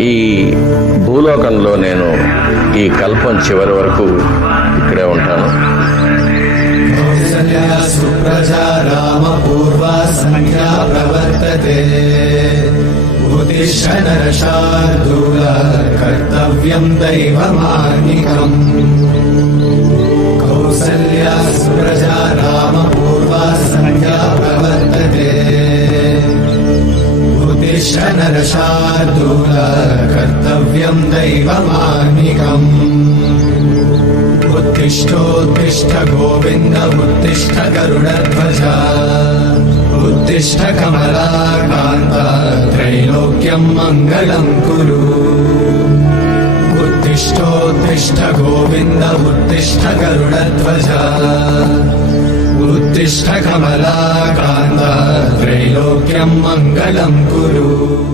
ఈ భూలోకంలో నేను ఈ కల్పం చివరి వరకు ఇక్కడే ఉంటాను. సుప్రజా రామ పూర్వా సంధ్యా ప్రవర్తతే ఉత్తిష్ఠ నరశార్దూల కర్తవ్యం దైవమాన్నికం. కౌసల్యా సుప్రజా రామ పూర్వా సంధ్యా ప్రవర్తతే ఉత్తిష్ఠ నరశార్దూల కర్తవ్యం దైవమాన్నికం. उत्तिष्ठोत्तिष्ठ गोविन्द उत्तिष्ठ गरुडध्वज उत्तिष्ठ कमलाकान्त त्रैलोक्यं मङ्गलं कुरु. उत्तिष्ठोत्तिष्ठ गोविन्द उत्तिष्ठ गरुडध्वज उत्तिष्ठ कमलाकान्त त्रैलोक्यं मङ्गलं कुरु.